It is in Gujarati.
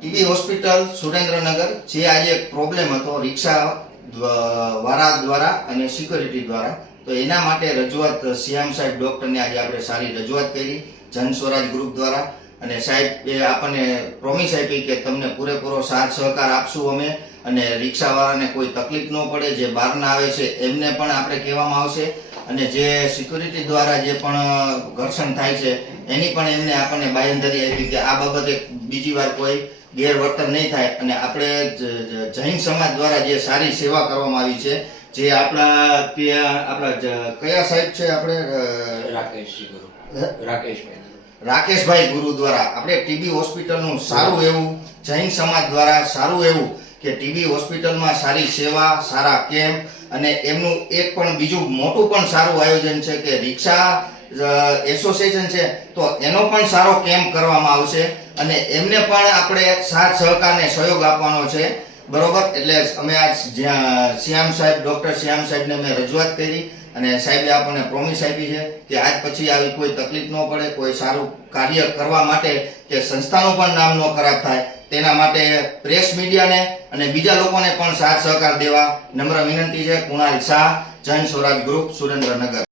ટીબી હોસ્પિટલ સુરેન્દ્રનગર, જે આજે એક પ્રોબ્લેમ હતો રિક્ષા વાળા દ્વારા અને સિક્યોરિટી દ્વારા. તો એના માટે રજૂઆત સીએમ સાહેબ, ડોક્ટરને આજે આપણે સારી રજૂઆત કરી, જન સ્વરાજ ગ્રુપ દ્વારા. અને સાહેબ, એ આપણને પ્રોમિસ આપી કે તમને પૂરેપૂરો સાથ સહકાર આપશું અમે અને રિક્ષાવાળાને કોઈ તકલીફ ન પડે, જે બહારના આવે છે એમને પણ આપણે કહેવામાં આવશે. અને જે સિક્યુરિટી દ્વારા જે પણ ઘર્ષણ થાય છે એની પણ એમને આપણને બાયંધરી આપી કે આ બાબતે બીજી વાર કોઈ ગેરવર્તન નહીં થાય. અને આપણે જૈન સમાજ દ્વારા જે સારી સેવા કરવામાં આવી છે જે આપણા આપણા કયા સાહેબ છે આપણે? રાકેશજી ગુરુ. રાકેશભાઈ રાકેશભાઈ ગુરુ દ્વારા. આપણે ટીબી હોસ્પિટલનું સારું એવું જૈન સમાજ દ્વારા સારું એવું કે ટીબી હોસ્પિટલમાં સારી સેવા સારા કેમ્પ અને એમનું એક પણ બીજું મોટું પણ સારું આયોજન છે કે રિક્ષા એસોસિએશન છે, તો એનો પણ સારો કેમ્પ કરવામાં આવશે અને એમને પણ આપણે સાથ સહકારને સહયોગ આપવાનો છે. બરોબર? એટલે અમે જ્યાં, શ્યામ સાહેબ, ડૉક્ટર શ્યામ સાહેબને મેં રજૂઆત કરી અને સાહેબે આપણને પ્રોમિસ આપી છે કે આજ પછી આવી કોઈ તકલીફ ન પડે, કોઈ સારું કાર્ય કરવા માટે કે સંસ્થાનું પણ નામ ન ખરાબ થાય, તેના માટે પ્રેસ મીડિયાને અને બીજા લોકોને પણ સાથ, સહકાર દેવા નમ્ર વિનંતી છે. કુણાલ શાહ, જન સ્વરાજ ગ્રુપ, સુરેન્દ્રનગર.